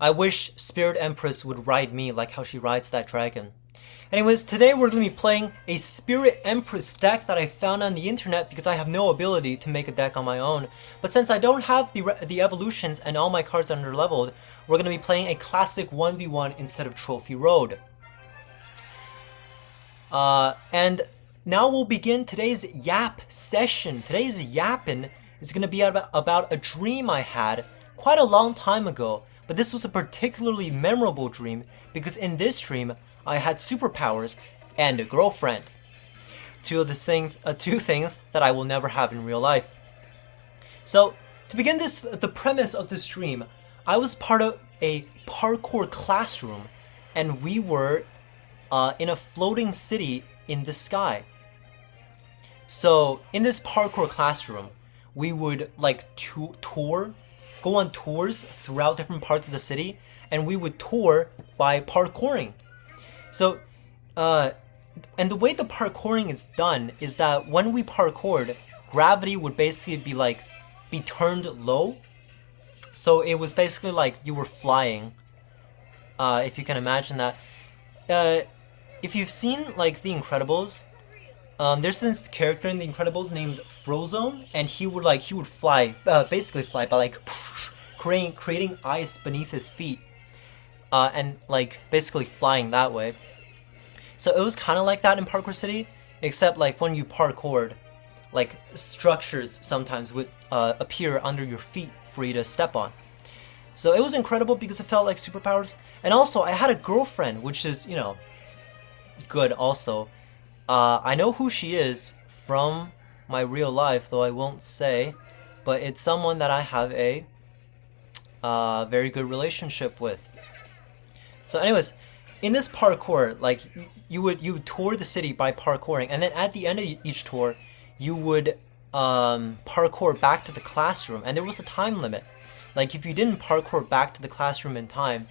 I wish Spirit Empress would ride me like how she rides that dragon. Anyways, today we're going to be playing a Spirit Empress deck that I found on the internet because I have no ability to make a deck on my own. But since I don't have the evolutions and all my cards are under-leveled, we're going to be playing a classic 1v1 instead of Trophy Road. And now we'll begin today's yap session. Today's yapping is going to be about a dream I had quite a long time ago. But this was a particularly memorable dream because in this dream, I had superpowers and a girlfriend. Two things that I will never have in real life. So, to begin the premise of this dream, I was part of a parkour classroom, and we were in a floating city in the sky. So, in this parkour classroom, we would like go on tours throughout different parts of the city, and we would tour by parkouring. So, and the way the parkouring is done is that when we parkoured, gravity would basically be turned low. So it was basically like you were flying, if you can imagine that. If you've seen like The Incredibles, there's this character in The Incredibles named Frozone, and he would fly, basically fly by like creating ice beneath his feet. And like basically flying that way. So it was kind of like that in Parkour City, except like when you parkoured, like structures sometimes would appear under your feet for you to step on. So it was incredible because it felt like superpowers. And also I had a girlfriend, which is, you know, good also. I know who she is from my real life, though I won't say, but it's someone that I have a very good relationship with. So anyways, in this parkour, like you would tour the city by parkouring, and then at the end of each tour, you would parkour back to the classroom, and there was a time limit. Like if you didn't parkour back to the classroom in time,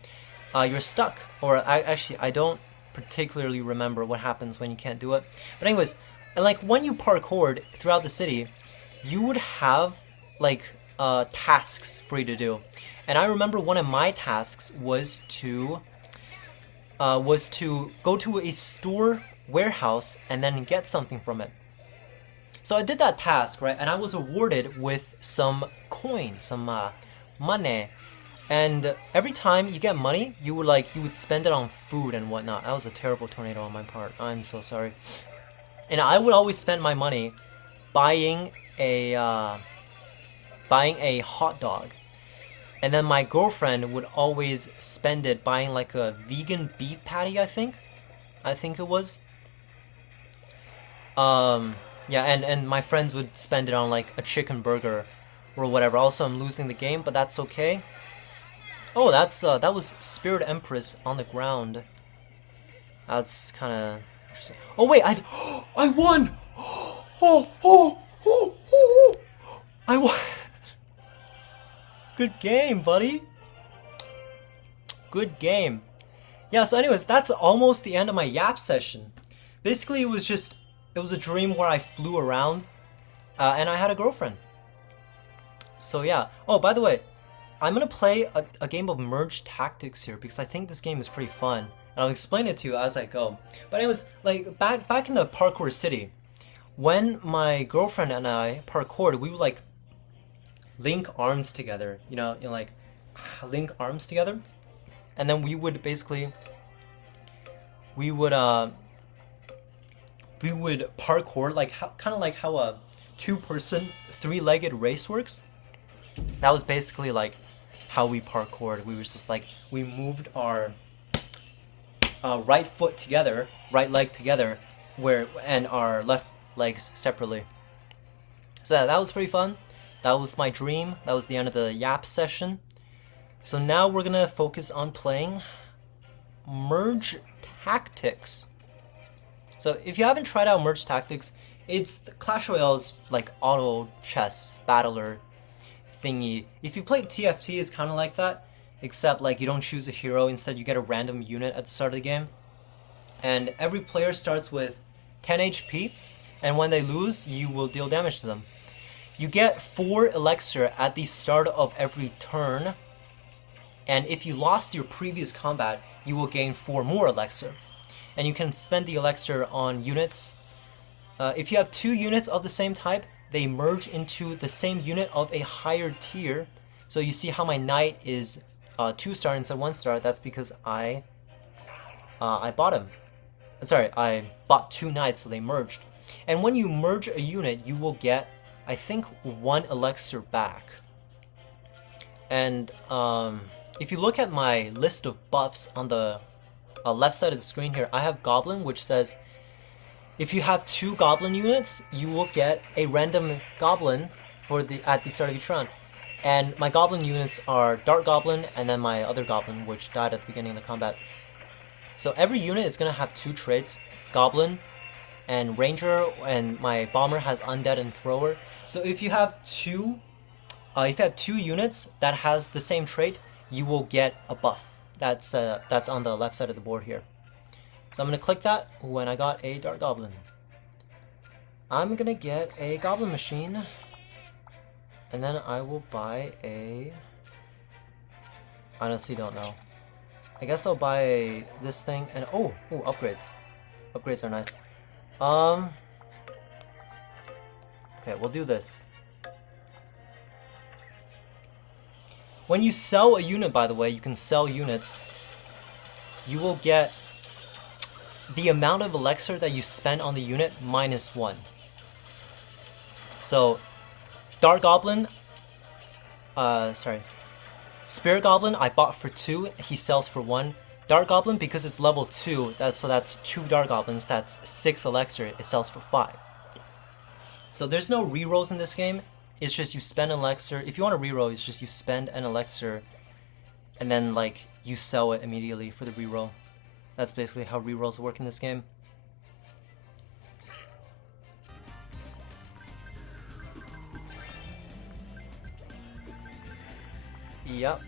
you're stuck. Or I don't particularly remember what happens when you can't do it. But anyways, and like when you parkoured throughout the city, you would have like tasks for you to do. And I remember one of my tasks was to go to a store warehouse and then get something from it. So I did that task, right? And I was awarded with some coin, some money. And every time you get money, you would spend it on food and whatnot. That was a terrible tornado on my part. I'm so sorry. And I would always spend my money buying a hot dog. And then my girlfriend would always spend it buying like a vegan beef patty, I think it was. Yeah, and my friends would spend it on like a chicken burger or whatever. Also, I'm losing the game, but that's okay. Oh, that was Spirit Empress on the ground. That's kind of interesting. Oh wait, I won! I won! Good game, buddy. Good game. Yeah, so anyways, that's almost the end of my yap session. Basically, it was a dream where I flew around, and I had a girlfriend. So yeah. Oh, by the way, I'm gonna play a game of Merge Tactics here because I think this game is pretty fun, and I'll explain it to you as I go. But anyways, like back in the parkour city, when my girlfriend and I parkoured, we would like link arms together, you know, like link arms together, and then we would parkour like kind of like how a two-person three-legged race works. That was basically like how we parkoured. We was just like we moved our right foot together, right leg together, and our left legs separately. So yeah, that was pretty fun. That was my dream. That was the end of the yap session. So now we're gonna focus on playing Merge Tactics. So if you haven't tried out Merge Tactics, it's Clash Royale's like auto chess battler thingy. If you play TFT, it's kind of like that, except like you don't choose a hero. Instead, you get a random unit at the start of the game. And every player starts with 10 HP, and when they lose, you will deal damage to them. You get 4 elixir at the start of every turn, And if you lost your previous combat, you will gain 4 more elixir. And you can spend the elixir on units. If you have 2 units of the same type, they merge into the same unit of a higher tier. So you see how my knight is 2-star instead of 1-star. That's because I bought him. Sorry, I bought 2 knights, so they merged. And when you merge a unit, you will get, I think, 1 elixir back. And if you look at my list of buffs on the left side of the screen here, I have Goblin, which says if you have 2 Goblin units, you will get a random Goblin at the start of each round. And my Goblin units are Dark Goblin and then my other Goblin, which died at the beginning of the combat. So every unit is going to have 2 traits, Goblin and Ranger, and my Bomber has Undead and Thrower. So if you have 2 units that has the same trait, you will get a buff. That's on the left side of the board here. So I'm going to click that when I got a Dark Goblin. I'm going to get a Goblin Machine. And then I will buy a... honestly don't know. I guess I'll buy this thing and... Oh, upgrades. Upgrades are nice. Okay, we'll do this. When you sell a unit, by the way, you can sell units. You will get the amount of elixir that you spend on the unit minus 1. So, Dark Goblin, Spirit Goblin, I bought for 2, he sells for 1. Dark Goblin, because it's level 2, that's 2 Dark Goblins, that's 6 elixir, it sells for 5. So there's no rerolls in this game, it's just you spend elixir. If you want to reroll, it's just you spend an elixir, and then like, you sell it immediately for the reroll. That's basically how rerolls work in this game. Yep.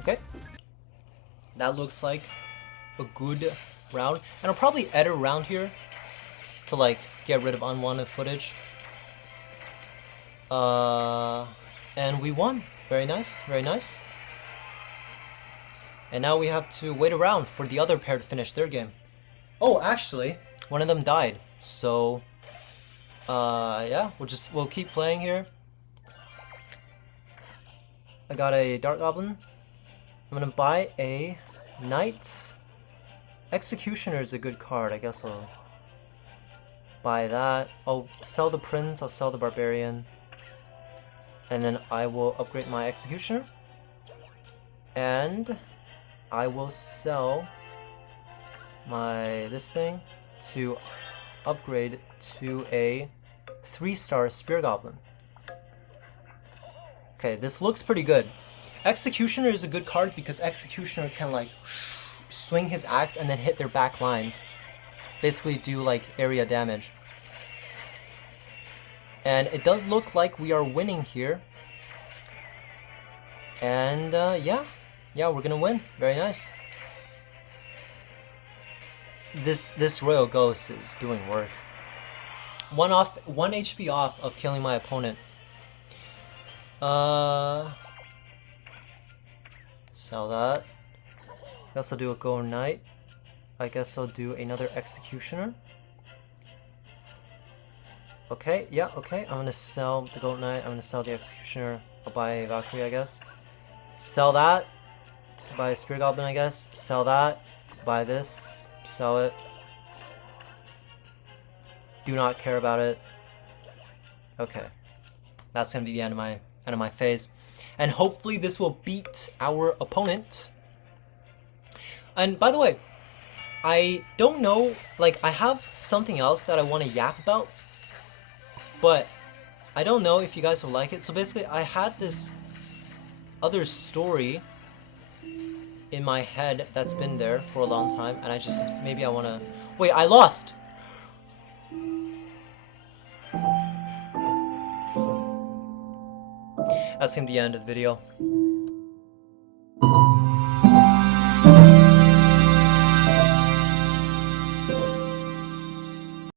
Okay. That looks like a good round. And I'll probably edit around here to like get rid of unwanted footage. And we won. Very nice, very nice. And now we have to wait around for the other pair to finish their game. Oh, actually, one of them died. So, yeah, we'll keep playing here. I got a Dark Goblin. I'm gonna buy a Knight. Executioner is a good card. I guess I'll buy that. I'll sell the Prince. I'll sell the Barbarian. And then I will upgrade my Executioner. And I will sell this thing to upgrade to a 3-star Spear Goblin. Okay, this looks pretty good. Executioner is a good card because Executioner can like swing his axe and then hit their back lines. Basically do like area damage. And it does look like we are winning here. And yeah, we're gonna win. Very nice. This Royal Ghost is doing work. 1 HP off of killing my opponent. Sell that. I guess I'll do a Go Knight. I guess I'll do another Executioner. Okay, yeah, okay. I'm gonna sell the Goat Knight. I'm gonna sell the Executioner. I'll buy a Valkyrie, I guess. Sell that. Buy a Spear Goblin, I guess. Sell that. Buy this. Sell it. Do not care about it. Okay. That's gonna be the end of my phase. And hopefully this will beat our opponent. And by the way, I don't know, like I have something else that I want to yap about, but I don't know if you guys will like it. So basically I had this other story in my head that's been there for a long time, and I just, maybe I want to... Wait, I lost! That's gonna be the end of the video.